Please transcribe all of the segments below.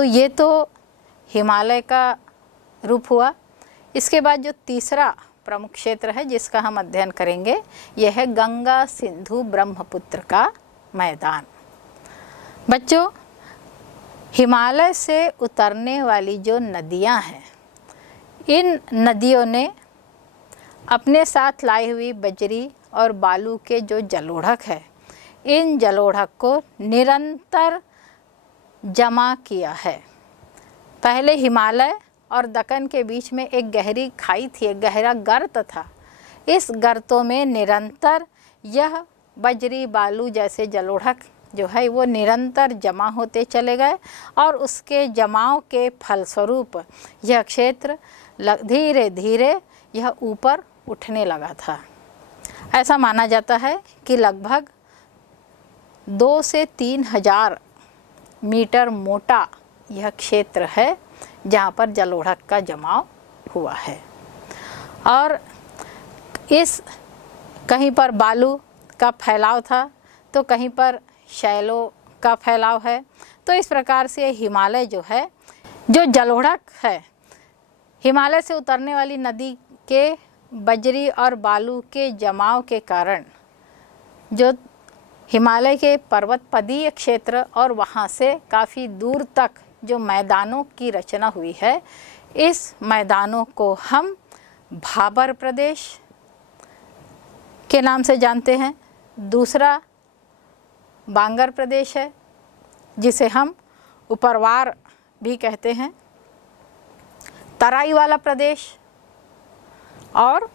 तो ये तो हिमालय का रूप हुआ। इसके बाद जो तीसरा प्रमुख क्षेत्र है जिसका हम अध्ययन करेंगे, यह है गंगा सिंधु ब्रह्मपुत्र का मैदान। बच्चों, हिमालय से उतरने वाली जो नदियां हैं, इन नदियों ने अपने साथ लाई हुई बजरी और बालू के जो जलोढ़क है, इन जलोढ़क को निरंतर जमा किया है। पहले हिमालय और दक्कन के बीच में एक गहरी खाई थी, एक गहरा गर्त था। इस गर्तों में निरंतर यह बजरी बालू जैसे जलोढ़क जो है वो निरंतर जमा होते चले गए और उसके जमाव के फलस्वरूप यह क्षेत्र धीरे धीरे यह ऊपर उठने लगा था। ऐसा माना जाता है कि लगभग 2 से 3 हज़ार मीटर मोटा यह क्षेत्र है जहाँ पर जलोढ़क का जमाव हुआ है। और इस कहीं पर बालू का फैलाव था तो कहीं पर शैलों का फैलाव है। तो इस प्रकार से हिमालय जो है, जो जलोढ़क है, हिमालय से उतरने वाली नदी के बजरी और बालू के जमाव के कारण जो हिमालय के पर्वतपदीय क्षेत्र और वहाँ से काफ़ी दूर तक जो मैदानों की रचना हुई है, इस मैदानों को हम भाबर प्रदेश के नाम से जानते हैं। दूसरा बांगर प्रदेश है जिसे हम उपरवार भी कहते हैं, तराई वाला प्रदेश और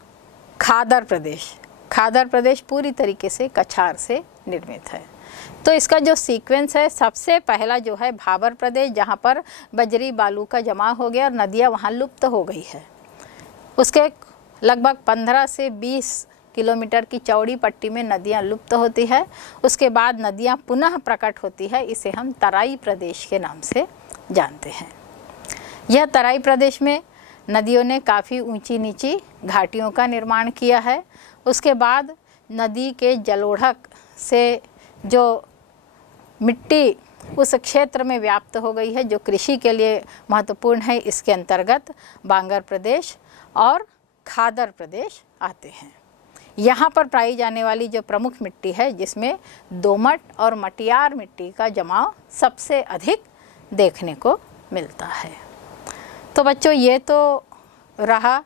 खादर प्रदेश। खादर प्रदेश पूरी तरीके से कछार से निर्मित है। तो इसका जो सीक्वेंस है, सबसे पहला जो है भाबर प्रदेश, जहाँ पर बजरी बालू का जमा हो गया और नदियाँ वहाँ लुप्त हो गई है। उसके लगभग 15 से 20 किलोमीटर की चौड़ी पट्टी में नदियाँ लुप्त होती है। उसके बाद नदियाँ पुनः प्रकट होती है। इसे हम तराई प्रदेश के नाम से जानते हैं। यह तराई प्रदेश में नदियों ने काफ़ी ऊंची नीची घाटियों का निर्माण किया है। उसके बाद नदी के जलोढ़क से जो मिट्टी उस क्षेत्र में व्याप्त हो गई है जो कृषि के लिए महत्वपूर्ण है, इसके अंतर्गत बांगर प्रदेश और खादर प्रदेश आते हैं। यहाँ पर पाई जाने वाली जो प्रमुख मिट्टी है, जिसमें दोमट और मटियार मिट्टी का जमाव सबसे अधिक देखने को मिलता है। तो बच्चों, ये तो रहा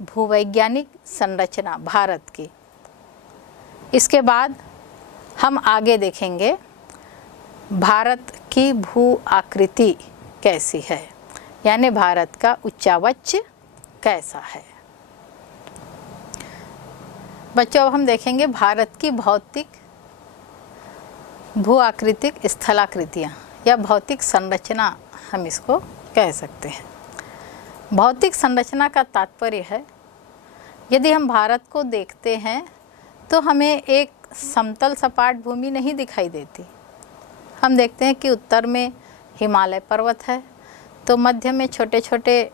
भूवैज्ञानिक संरचना भारत की। इसके बाद हम आगे देखेंगे भारत की भू आकृति कैसी है, यानी भारत का उच्चावच कैसा है। बच्चों, अब हम देखेंगे भारत की भौतिक भू आकृतिक स्थलाकृतियाँ या भौतिक संरचना, हम इसको कह सकते हैं। भौतिक संरचना का तात्पर्य है, यदि हम भारत को देखते हैं तो हमें एक समतल सपाट भूमि नहीं दिखाई देती। हम देखते हैं कि उत्तर में हिमालय पर्वत है, तो मध्य में छोटे छोटे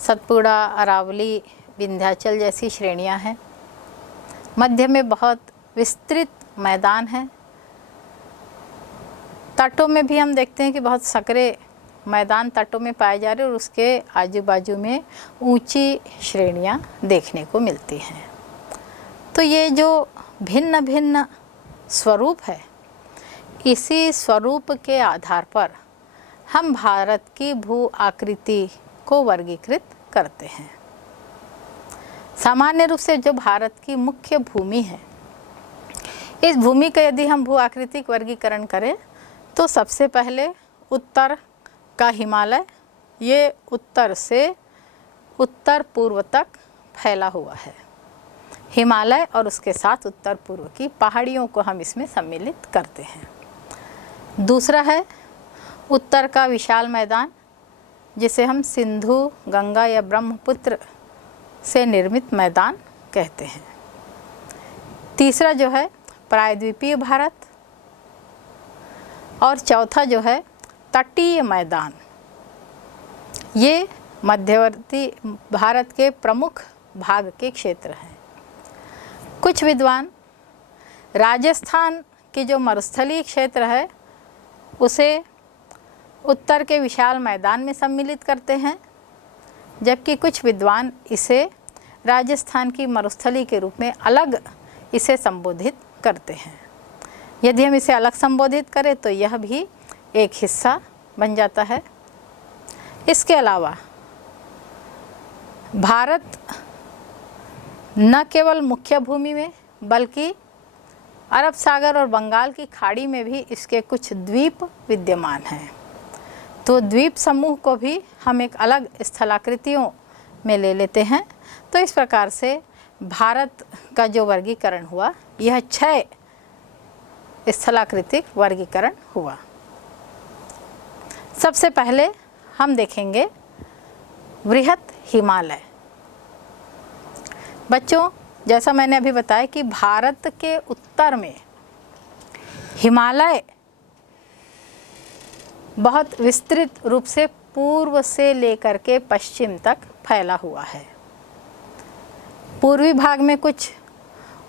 सतपुड़ा, अरावली, विंध्याचल जैसी श्रेणियां हैं। मध्य में बहुत विस्तृत मैदान है। तटों में भी हम देखते हैं कि बहुत सकरे मैदान तटों में पाए जा रहे हैं और उसके आजू बाजू में ऊंची श्रेणियां देखने को मिलती हैं। तो ये जो भिन्न भिन्न स्वरूप है, इसी स्वरूप के आधार पर हम भारत की भू आकृति को वर्गीकृत करते हैं। सामान्य रूप से जो भारत की मुख्य भूमि है, इस भूमि का यदि हम भू आकृतिक वर्गीकरण करें तो सबसे पहले उत्तर का हिमालय, ये उत्तर से उत्तर पूर्व तक फैला हुआ है। हिमालय और उसके साथ उत्तर पूर्व की पहाड़ियों को हम इसमें सम्मिलित करते हैं। दूसरा है उत्तर का विशाल मैदान, जिसे हम सिंधु, गंगा या ब्रह्मपुत्र से निर्मित मैदान कहते हैं। तीसरा जो है प्रायद्वीपीय भारत, और चौथा जो है तटीय मैदान। ये मध्यवर्ती भारत के प्रमुख भाग के क्षेत्र हैं। कुछ विद्वान राजस्थान की जो मरुस्थलीय क्षेत्र है उसे उत्तर के विशाल मैदान में सम्मिलित करते हैं, जबकि कुछ विद्वान इसे राजस्थान की मरुस्थली के रूप में अलग इसे संबोधित करते हैं। यदि हम इसे अलग संबोधित करें तो यह भी एक हिस्सा बन जाता है। इसके अलावा भारत न केवल मुख्य भूमि में बल्कि अरब सागर और बंगाल की खाड़ी में भी इसके कुछ द्वीप विद्यमान हैं। तो द्वीप समूह को भी हम एक अलग स्थलाकृतियों में ले लेते हैं। तो इस प्रकार से भारत का जो वर्गीकरण हुआ यह 6 स्थलाकृतिक वर्गीकरण हुआ। सबसे पहले हम देखेंगे वृहत हिमालय। बच्चों, जैसा मैंने अभी बताया कि भारत के उत्तर में हिमालय बहुत विस्तृत रूप से पूर्व से लेकर के पश्चिम तक फैला हुआ है। पूर्वी भाग में कुछ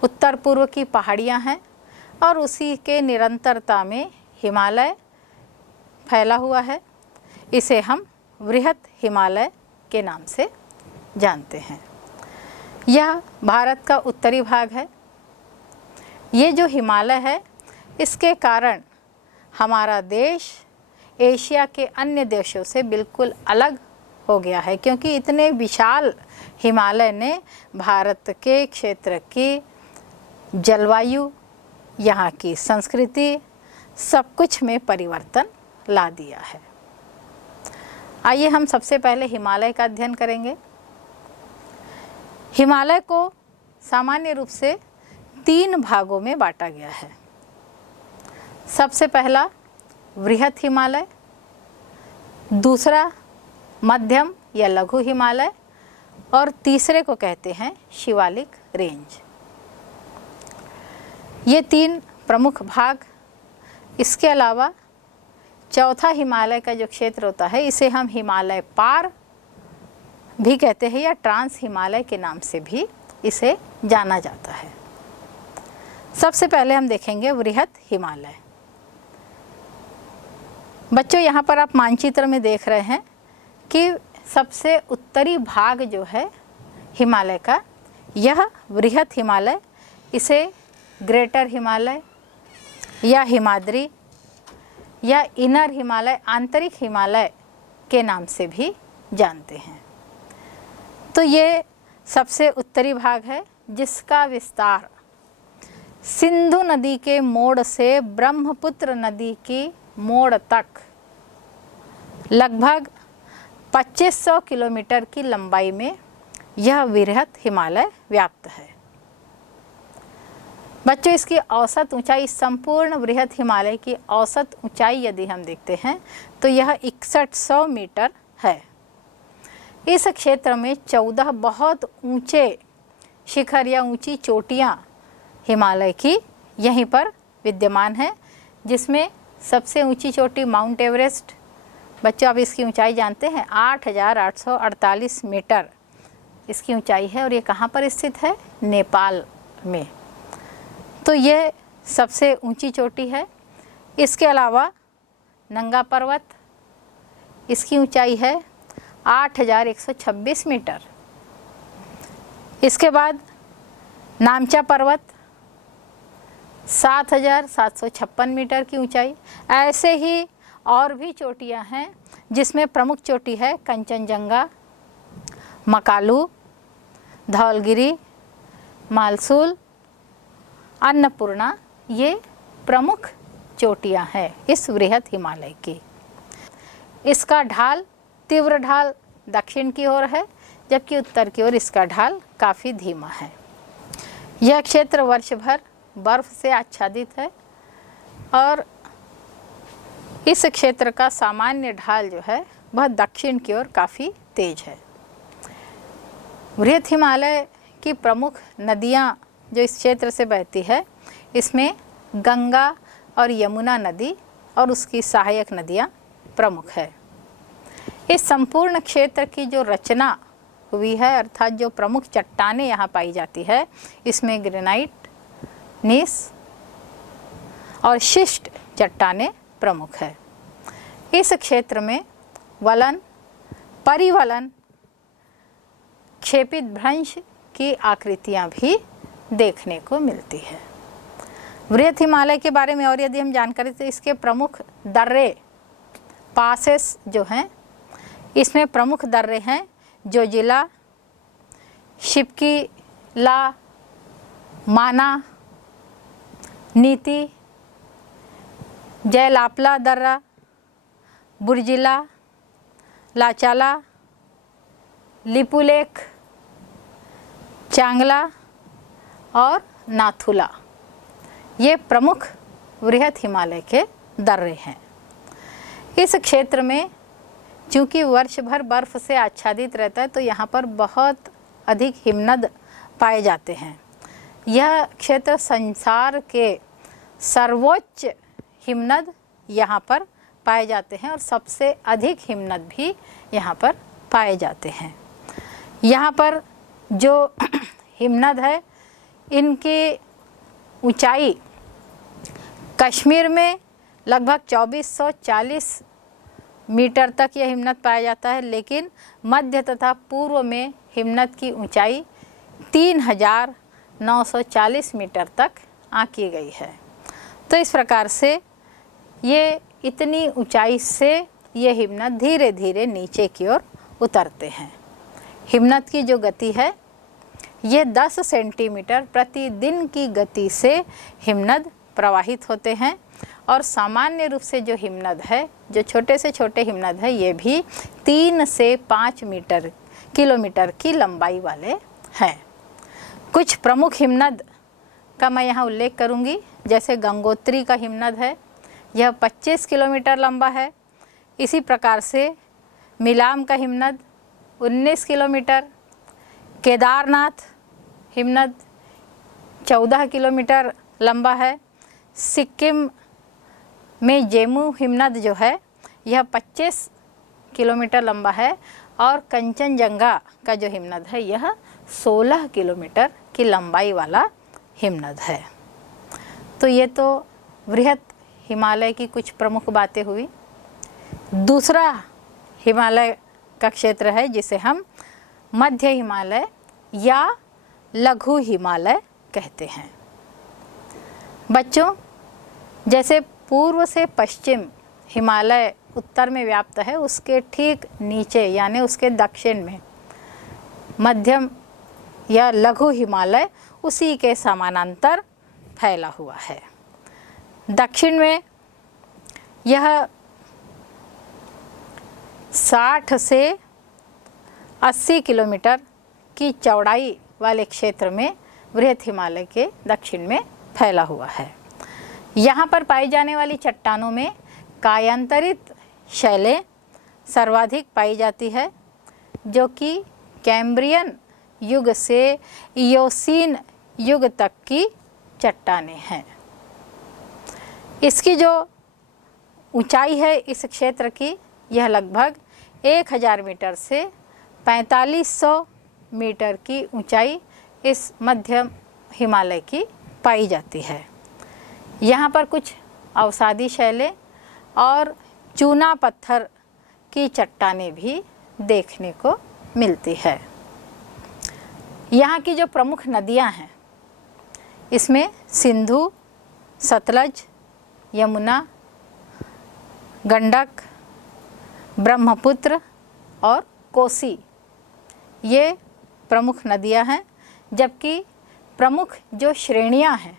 उत्तर पूर्व की पहाड़ियां हैं और उसी के निरंतरता में हिमालय फैला हुआ है। इसे हम वृहत हिमालय के नाम से जानते हैं। यह भारत का उत्तरी भाग है। ये जो हिमालय है इसके कारण हमारा देश एशिया के अन्य देशों से बिल्कुल अलग हो गया है, क्योंकि इतने विशाल हिमालय ने भारत के क्षेत्र की जलवायु, यहाँ की संस्कृति, सब कुछ में परिवर्तन ला दिया है। आइए हम सबसे पहले हिमालय का अध्ययन करेंगे। हिमालय को सामान्य रूप से 3 भागों में बांटा गया है। सबसे पहला वृहत हिमालय, दूसरा मध्यम या लघु हिमालय और तीसरे को कहते हैं शिवालिक रेंज। ये 3 प्रमुख भाग। इसके अलावा चौथा हिमालय का जो क्षेत्र होता है इसे हम हिमालय पार भी कहते हैं या ट्रांस हिमालय के नाम से भी इसे जाना जाता है। सबसे पहले हम देखेंगे वृहत हिमालय। बच्चों, यहाँ पर आप मानचित्र में देख रहे हैं कि सबसे उत्तरी भाग जो है हिमालय का, यह वृहत हिमालय, इसे ग्रेटर हिमालय या हिमाद्री या इनर हिमालय, आंतरिक हिमालय के नाम से भी जानते हैं। तो ये सबसे उत्तरी भाग है जिसका विस्तार सिंधु नदी के मोड़ से ब्रह्मपुत्र नदी की मोड़ तक लगभग 2500 किलोमीटर की लंबाई में यह वृहत हिमालय व्याप्त है। बच्चों, इसकी औसत ऊंचाई, संपूर्ण वृहत हिमालय की औसत ऊंचाई यदि हम देखते हैं तो यह 6100 मीटर है। इस क्षेत्र में 14 बहुत ऊंचे शिखर या ऊंची चोटियां हिमालय की यहीं पर विद्यमान है, जिसमें सबसे ऊंची चोटी माउंट एवरेस्ट। बच्चों, आप इसकी ऊंचाई जानते हैं, 8848 मीटर इसकी ऊंचाई है और ये कहाँ पर स्थित है? नेपाल में। तो ये सबसे ऊंची चोटी है। इसके अलावा नंगा पर्वत, इसकी ऊंचाई है 8126 मीटर। इसके बाद नामचा पर्वत 7756 मीटर की ऊंचाई। ऐसे ही और भी चोटियां हैं जिसमें प्रमुख चोटी है कंचनजंगा, मकालू, धौलगिरी, मालसूल, अन्नपूर्णा। ये प्रमुख चोटियां हैं इस वृहत हिमालय की। इसका ढाल, तीव्र ढाल दक्षिण की ओर है, जबकि उत्तर की ओर इसका ढाल काफ़ी धीमा है। यह क्षेत्र वर्ष भर बर्फ से आच्छादित है और इस क्षेत्र का सामान्य ढाल जो है वह दक्षिण की ओर काफ़ी तेज है। वृहत हिमालय की प्रमुख नदियाँ जो इस क्षेत्र से बहती है, इसमें गंगा और यमुना नदी और उसकी सहायक नदियाँ प्रमुख है। इस संपूर्ण क्षेत्र की जो रचना हुई है, अर्थात जो प्रमुख चट्टानें यहाँ पाई जाती है, इसमें ग्रेनाइट, नीस और शिष्ट चट्टानें प्रमुख है। इस क्षेत्र में वलन, परिवलन, क्षेपित भ्रंश की आकृतियां भी देखने को मिलती है। वृहत हिमालय के बारे में और यदि हम जानकारी तो इसके प्रमुख दर्रे, पासेस जो हैं, इसमें प्रमुख दर्रे हैं जोजिला, शिपकीला, माना, नीति, जयलापला दर्रा, बुर्जिला, लाचाला, लिपुलेख, चांगला और नाथुला, ये प्रमुख वृहत हिमालय के दर्रे हैं। इस क्षेत्र में चूँकि वर्ष भर बर्फ से आच्छादित रहता है तो यहाँ पर बहुत अधिक हिमनद पाए जाते हैं। यह क्षेत्र संसार के सर्वोच्च हिमनद यहाँ पर पाए जाते हैं और सबसे अधिक हिमनद भी यहाँ पर पाए जाते हैं। यहाँ पर जो हिमनद है इनकी ऊंचाई कश्मीर में लगभग 2440 मीटर तक यह हिमनद पाया जाता है, लेकिन मध्य तथा पूर्व में हिमनद की ऊंचाई 3940 मीटर तक आंकी गई है। तो इस प्रकार से ये इतनी ऊंचाई से ये हिमनद धीरे धीरे नीचे की ओर उतरते हैं। हिमनद की जो गति है ये 10 सेंटीमीटर प्रतिदिन की गति से हिमनद प्रवाहित होते हैं और सामान्य रूप से जो हिमनद है, जो छोटे से छोटे हिमनद है, ये भी 3 से 5 किलोमीटर की लंबाई वाले हैं। कुछ प्रमुख हिमनद का मैं यहाँ उल्लेख करूँगी, जैसे गंगोत्री का हिमनद है, यह 25 किलोमीटर लंबा है। इसी प्रकार से मिलाम का हिमनद 19 किलोमीटर, केदारनाथ हिमनद 14 किलोमीटर लंबा है, सिक्किम में जेमू हिमनद जो है यह 25 किलोमीटर लंबा है और कंचनजंगा का जो हिमनद है यह 16 किलोमीटर की लंबाई वाला हिमनद है। तो ये तो वृहत हिमालय की कुछ प्रमुख बातें हुई। दूसरा हिमालय का क्षेत्र है जिसे हम मध्य हिमालय या लघु हिमालय कहते हैं। बच्चों, जैसे पूर्व से पश्चिम हिमालय उत्तर में व्याप्त है, उसके ठीक नीचे यानी उसके दक्षिण में मध्यम या लघु हिमालय उसी के समानांतर फैला हुआ है। दक्षिण में यह 60 से 80 किलोमीटर की चौड़ाई वाले क्षेत्र में वृहत हिमालय के दक्षिण में फैला हुआ है। यहाँ पर पाई जाने वाली चट्टानों में कायांतरित शैलें सर्वाधिक पाई जाती है, जो कि कैम्ब्रियन युग से इयोसीन युग तक की चट्टानें हैं। इसकी जो ऊंचाई है इस क्षेत्र की, यह लगभग 1000 मीटर से 4500 मीटर की ऊंचाई इस मध्य हिमालय की पाई जाती है। यहाँ पर कुछ अवसादी शैलें और चूना पत्थर की चट्टानें भी देखने को मिलती है। यहाँ की जो प्रमुख नदियाँ हैं इसमें सिंधु, सतलज, यमुना, गंडक, ब्रह्मपुत्र और कोसी, ये प्रमुख नदियाँ हैं। जबकि प्रमुख जो श्रेणियाँ हैं,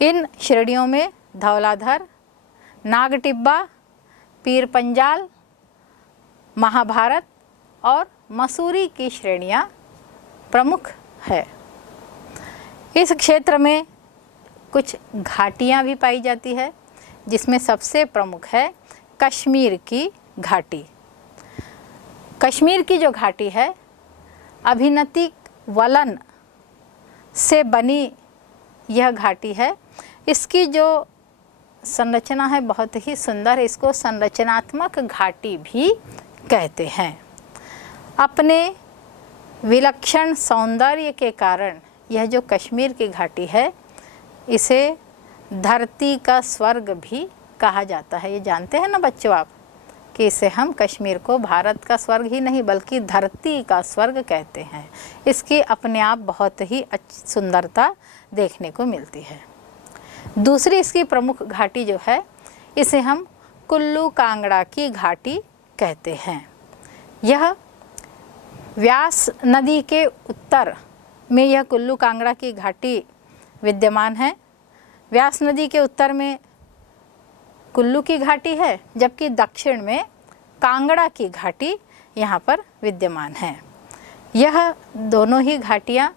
इन श्रेणियों में धौलाधर, नागटिब्बा, पीर पंजाल, महाभारत और मसूरी की श्रेणियाँ प्रमुख है। इस क्षेत्र में कुछ घाटियाँ भी पाई जाती है, जिसमें सबसे प्रमुख है कश्मीर की घाटी। कश्मीर की जो घाटी है अभिनतिक वलन से बनी यह घाटी है। इसकी जो संरचना है बहुत ही सुंदर है, इसको संरचनात्मक घाटी भी कहते हैं। अपने विलक्षण सौंदर्य के कारण यह जो कश्मीर की घाटी है इसे धरती का स्वर्ग भी कहा जाता है। ये जानते हैं ना बच्चों आप? कि इसे हम कश्मीर को भारत का स्वर्ग ही नहीं बल्कि धरती का स्वर्ग कहते हैं। इसकी अपने आप बहुत ही सुंदरता देखने को मिलती है। दूसरी इसकी प्रमुख घाटी जो है इसे हम कुल्लू कांगड़ा की घाटी कहते हैं। यह व्यास नदी के उत्तर में यह कुल्लू कांगड़ा की घाटी विद्यमान है। व्यास नदी के उत्तर में कुल्लू की घाटी है, जबकि दक्षिण में कांगड़ा की घाटी यहाँ पर विद्यमान है। यह दोनों ही घाटियाँ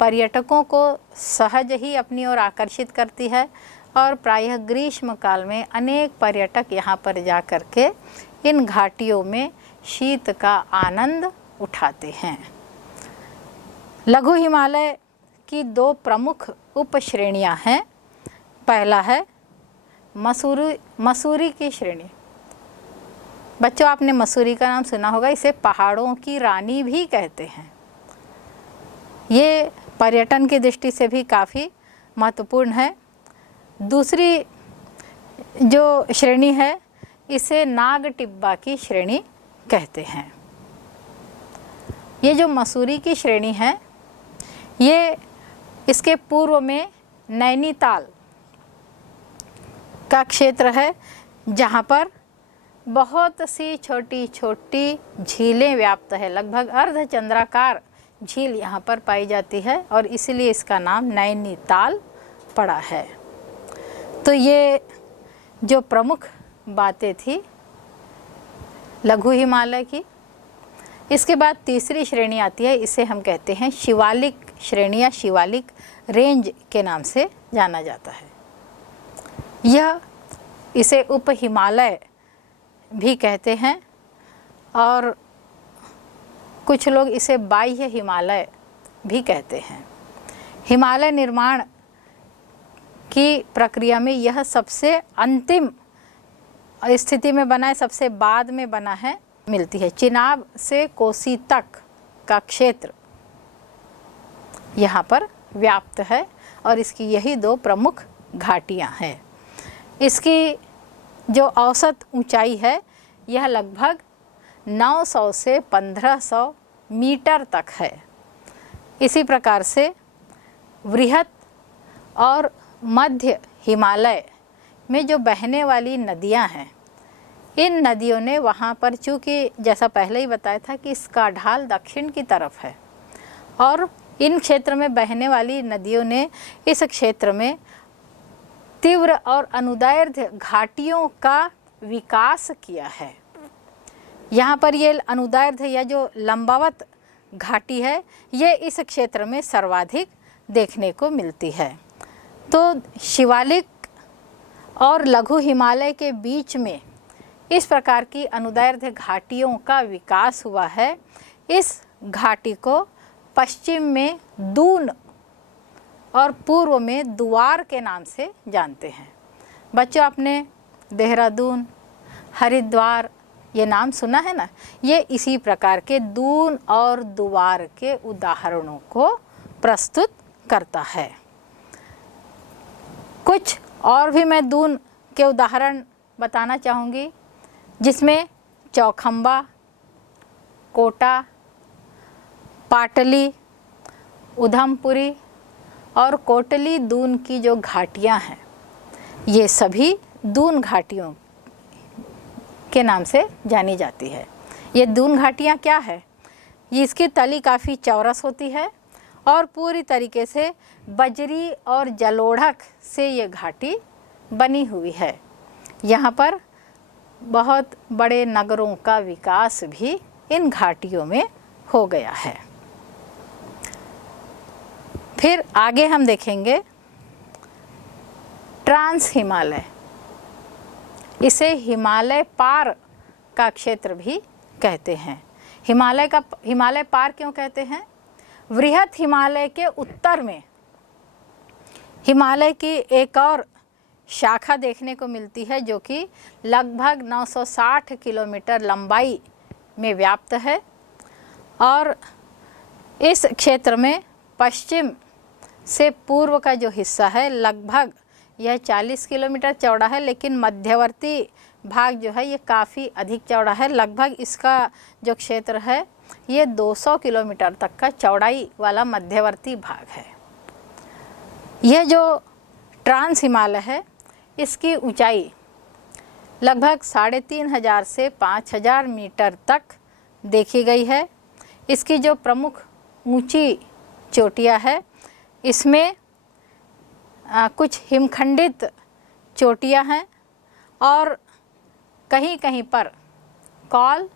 पर्यटकों को सहज ही अपनी ओर आकर्षित करती है और प्रायः ग्रीष्म काल में अनेक पर्यटक यहाँ पर जा कर के इन घाटियों में शीत का आनंद उठाते हैं। लघु हिमालय की दो प्रमुख उपश्रेणियाँ हैं। पहला है मसूरी की श्रेणी। बच्चों, आपने मसूरी का नाम सुना होगा, इसे पहाड़ों की रानी भी कहते हैं। ये पर्यटन की दृष्टि से भी काफ़ी महत्वपूर्ण है। दूसरी जो श्रेणी है इसे नाग टिब्बा की श्रेणी कहते हैं। ये जो मसूरी की श्रेणी है ये इसके पूर्व में नैनीताल का क्षेत्र है, जहाँ पर बहुत सी छोटी छोटी झीलें व्याप्त है। लगभग अर्धचंद्राकार झील यहाँ पर पाई जाती है और इसलिए इसका नाम नैनीताल पड़ा है। तो ये जो प्रमुख बातें थी लघु हिमालय की। इसके बाद तीसरी श्रेणी आती है, इसे हम कहते हैं शिवालिक श्रेणी या शिवालिक रेंज के नाम से जाना जाता है। यह इसे उप हिमालय भी कहते हैं और कुछ लोग इसे बाह्य हिमालय भी कहते हैं। हिमालय निर्माण की प्रक्रिया में यह सबसे अंतिम स्थिति में बना है, सबसे बाद में बना है मिलती है। चिनाब से कोसी तक का क्षेत्र यहाँ पर व्याप्त है और इसकी यही दो प्रमुख घाटियाँ हैं। इसकी जो औसत ऊंचाई है यह लगभग 900 से 1500 मीटर तक है। इसी प्रकार से वृहत और मध्य हिमालय में जो बहने वाली नदियां हैं, इन नदियों ने वहाँ पर, चूँकि जैसा पहले ही बताया था कि इसका ढाल दक्षिण की तरफ है और इन क्षेत्र में बहने वाली नदियों ने इस क्षेत्र में तीव्र और अनुदैर्ध्य घाटियों का विकास किया है। यहाँ पर ये अनुदैर्ध्य या जो लंबावत घाटी है ये इस क्षेत्र में सर्वाधिक देखने को मिलती है। तो शिवालिक और लघु हिमालय के बीच में इस प्रकार की अनुदैर्ध्य घाटियों का विकास हुआ है। इस घाटी को पश्चिम में दून और पूर्व में दुआर के नाम से जानते हैं। बच्चों, आपने देहरादून, हरिद्वार ये नाम सुना है ना, ये इसी प्रकार के दून और दुआर के उदाहरणों को प्रस्तुत करता है। कुछ और भी मैं दून के उदाहरण बताना चाहूँगी, जिसमें चौखंबा, कोटा, पाटली, उधमपुरी और कोटली दून की जो घाटियाँ हैं ये सभी दून घाटियों के नाम से जानी जाती है। ये दून घाटियाँ क्या है? ये इसकी तली काफ़ी चौरस होती है और पूरी तरीके से बजरी और जलोढ़क से ये घाटी बनी हुई है। यहाँ पर बहुत बड़े नगरों का विकास भी इन घाटियों में हो गया है। फिर आगे हम देखेंगे ट्रांस हिमालय। इसे हिमालय पार का क्षेत्र भी कहते हैं। हिमालय पार क्यों कहते हैं? वृहत हिमालय के उत्तर में हिमालय की एक और शाखा देखने को मिलती है जो कि लगभग 960 किलोमीटर लंबाई में व्याप्त है और इस क्षेत्र में पश्चिम से पूर्व का जो हिस्सा है लगभग यह 40 किलोमीटर चौड़ा है, लेकिन मध्यवर्ती भाग जो है ये काफ़ी अधिक चौड़ा है। लगभग इसका जो क्षेत्र है ये 200 किलोमीटर तक का चौड़ाई वाला मध्यवर्ती भाग है। यह जो ट्रांस हिमालय है इसकी ऊंचाई लगभग 3500 से 5000 मीटर तक देखी गई है। इसकी जो प्रमुख ऊंची चोटियां है इसमें कुछ हिमखंडित चोटियां हैं और कहीं कहीं पर कॉल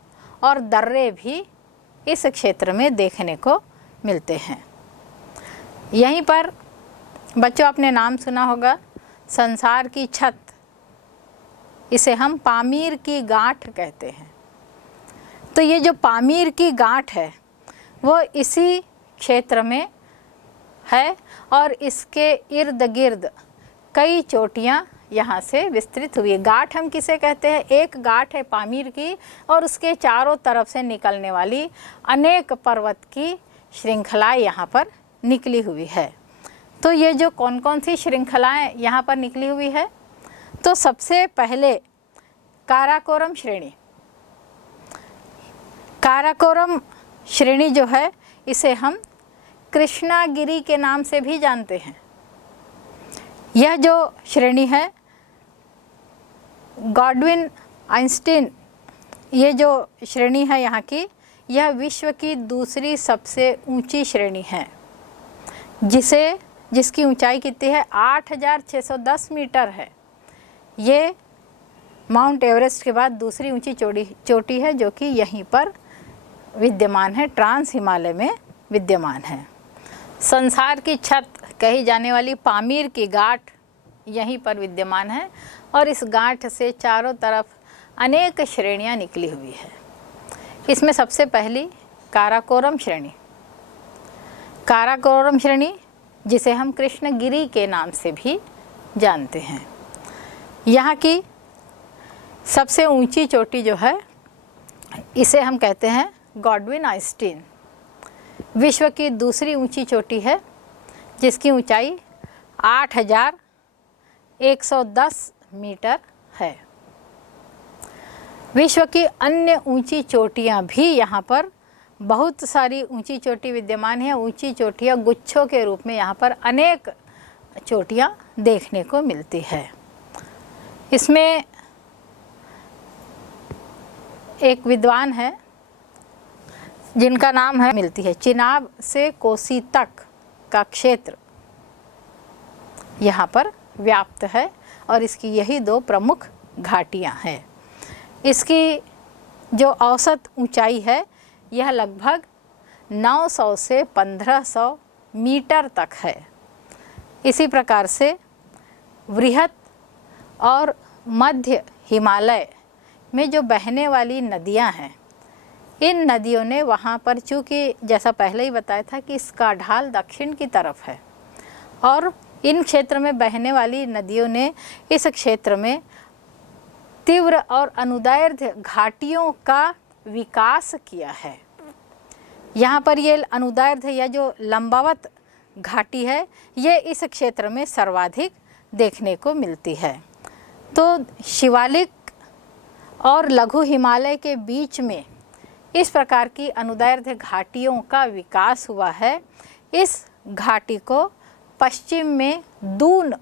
और दर्रे भी इस क्षेत्र में देखने को मिलते हैं। यहीं पर बच्चों आपने नाम सुना होगा संसार की छत, इसे हम पामीर की गांठ कहते हैं। तो ये जो पामीर की गांठ है वो इसी क्षेत्र में है और इसके इर्द गिर्द कई चोटियां यहाँ से विस्तृत हुई है। गांठ हम किसे कहते हैं? एक गांठ है पामीर की और उसके चारों तरफ से निकलने वाली अनेक पर्वत की श्रृंखलाएं यहाँ पर निकली हुई है। तो ये जो कौन कौन सी श्रृंखलाएं यहाँ पर निकली हुई है, तो सबसे पहले काराकोरम श्रेणी। काराकोरम श्रेणी जो है इसे हम कृष्णागिरी के नाम से भी जानते हैं। यह जो श्रेणी है गॉडविन आइंस्टीन, ये जो श्रेणी है यहाँ की, यह विश्व की दूसरी सबसे ऊंची श्रेणी है जिसकी ऊंचाई कितनी है? 8610 मीटर है। ये माउंट एवरेस्ट के बाद दूसरी ऊंची चोटी है जो कि यहीं पर विद्यमान है, ट्रांस हिमालय में विद्यमान है। संसार की छत कही जाने वाली पामीर की गांठ यहीं पर विद्यमान है और इस गांठ से चारों तरफ अनेक श्रेणियां निकली हुई है। इसमें सबसे पहली काराकोरम श्रेणी। काराकोरम श्रेणी जिसे हम कृष्णगिरी के नाम से भी जानते हैं। यहाँ की सबसे ऊंची चोटी जो है इसे हम कहते हैं गॉडविन आइंस्टीन। विश्व की दूसरी ऊंची चोटी है जिसकी ऊंचाई 8110 मीटर है। विश्व की अन्य ऊंची चोटियां भी यहाँ पर बहुत सारी ऊंची चोटी विद्यमान है। ऊंची चोटियां गुच्छों के रूप में यहाँ पर अनेक चोटियां देखने को मिलती है। इसमें एक विद्वान है जिनका नाम है मिलती है चिनाब से कोसी तक का क्षेत्र यहाँ पर व्याप्त है और इसकी यही दो प्रमुख घाटियाँ हैं। इसकी जो औसत ऊंचाई है यह लगभग 900 से 1500 मीटर तक है। इसी प्रकार से वृहत और मध्य हिमालय में जो बहने वाली नदियां हैं, इन नदियों ने वहाँ पर, चूँकि जैसा पहले ही बताया था कि इसका ढाल दक्षिण की तरफ है और इन क्षेत्र में बहने वाली नदियों ने इस क्षेत्र में तीव्र और अनुदैर्ध्य घाटियों का विकास किया है। यहाँ पर ये अनुदैर्ध्य या जो लंबावत घाटी है ये इस क्षेत्र में सर्वाधिक देखने को मिलती है। तो शिवालिक और लघु हिमालय के बीच में इस प्रकार की अनुदैर्ध्य घाटियों का विकास हुआ है। इस घाटी को पश्चिम में दून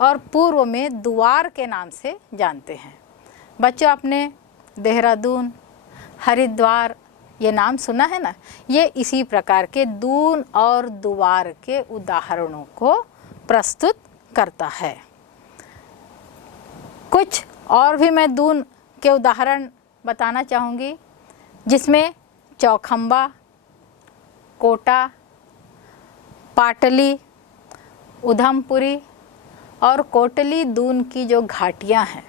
और पूर्व में दुआर के नाम से जानते हैं। बच्चों आपने देहरादून, हरिद्वार ये नाम सुना है ना, ये इसी प्रकार के दून और दुआर के उदाहरणों को प्रस्तुत करता है। कुछ और भी मैं दून के उदाहरण बताना चाहूँगी जिसमें चौखंबा, कोटा, पाटली, उधमपुरी और कोटली दून की जो घाटियाँ हैं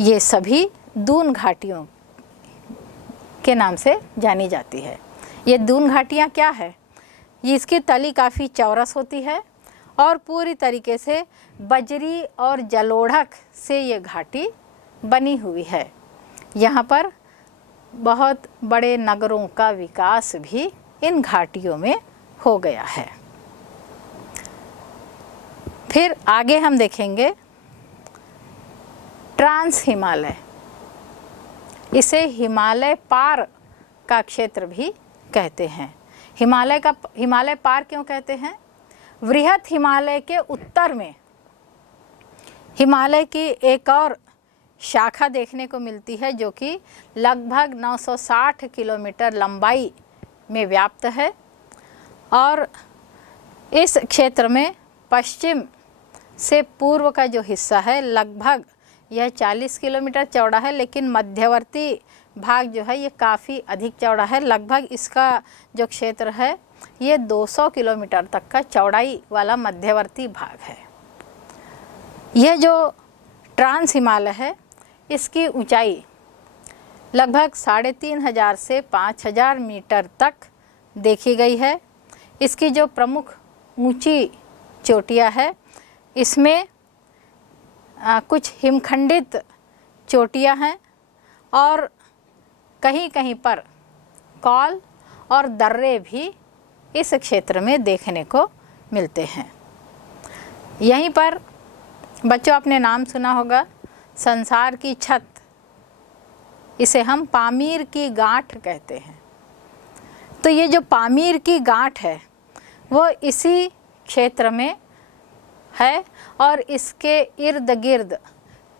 ये सभी दून घाटियों के नाम से जानी जाती है। ये दून घाटियाँ क्या है? ये इसकी तली काफ़ी चौरस होती है और पूरी तरीके से बजरी और जलोढ़क से ये घाटी बनी हुई है। यहाँ पर बहुत बड़े नगरों का विकास भी इन घाटियों में हो गया है। फिर आगे हम देखेंगे ट्रांस हिमालय, इसे हिमालय पार का क्षेत्र भी कहते हैं। हिमालय पार क्यों कहते हैं? वृहत हिमालय के उत्तर में हिमालय की एक और शाखा देखने को मिलती है जो कि लगभग 960 किलोमीटर लंबाई में व्याप्त है, और इस क्षेत्र में पश्चिम से पूर्व का जो हिस्सा है लगभग यह 40 किलोमीटर चौड़ा है, लेकिन मध्यवर्ती भाग जो है ये काफ़ी अधिक चौड़ा है। लगभग इसका जो क्षेत्र है ये 200 किलोमीटर तक का चौड़ाई वाला मध्यवर्ती भाग है। यह जो ट्रांस हिमालय है इसकी ऊंचाई लगभग 3500 से 5000 मीटर तक देखी गई है। इसकी जो प्रमुख ऊंची चोटियां है इसमें कुछ हिमखंडित चोटियां हैं और कहीं कहीं पर कॉल और दर्रे भी इस क्षेत्र में देखने को मिलते हैं। यहीं पर बच्चों आपने नाम सुना होगा संसार की छत, इसे हम पामीर की गांठ कहते हैं। तो ये जो पामीर की गांठ है वो इसी क्षेत्र में है और इसके इर्द गिर्द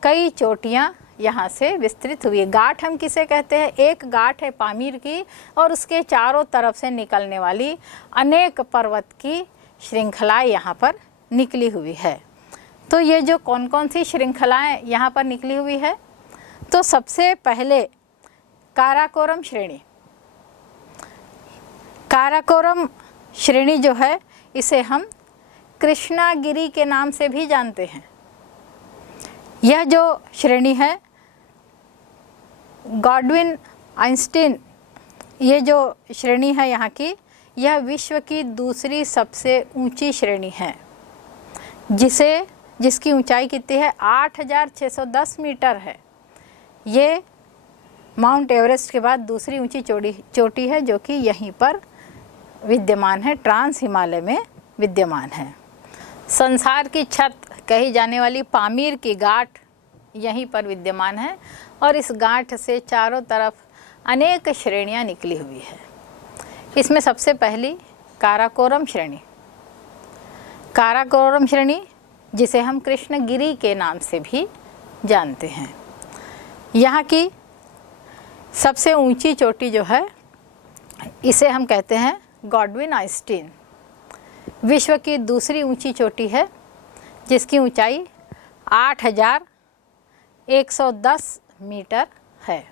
कई चोटियाँ यहाँ से विस्तृत हुई है। गांठ हम किसे कहते हैं? एक गांठ है पामीर की और उसके चारों तरफ से निकलने वाली अनेक पर्वत की श्रृंखलाएं यहाँ पर निकली हुई है। तो ये जो कौन कौन सी श्रृंखलाएं यहाँ पर निकली हुई है, तो सबसे पहले काराकोरम श्रेणी। काराकोरम श्रेणी जो है इसे हम कृष्णागिरी के नाम से भी जानते हैं। यह जो श्रेणी है गॉडविन आइंस्टीन, ये जो श्रेणी है यहाँ की, यह विश्व की दूसरी सबसे ऊंची श्रेणी है, जिसकी ऊंचाई कितनी है? 8610 मीटर है। ये माउंट एवरेस्ट के बाद दूसरी ऊंची चोटी है जो कि यहीं पर विद्यमान है, ट्रांस हिमालय में विद्यमान है। संसार की छत कही जाने वाली पामीर की गांठ यहीं पर विद्यमान है और इस गांठ से चारों तरफ अनेक श्रेणियां निकली हुई है। इसमें सबसे पहली काराकोरम श्रेणी। काराकोरम श्रेणी जिसे हम कृष्णगिरी के नाम से भी जानते हैं। यहाँ की सबसे ऊंची चोटी जो है इसे हम कहते हैं गॉडविन आइंस्टीन। विश्व की दूसरी ऊंची चोटी है जिसकी ऊंचाई 8110 मीटर है।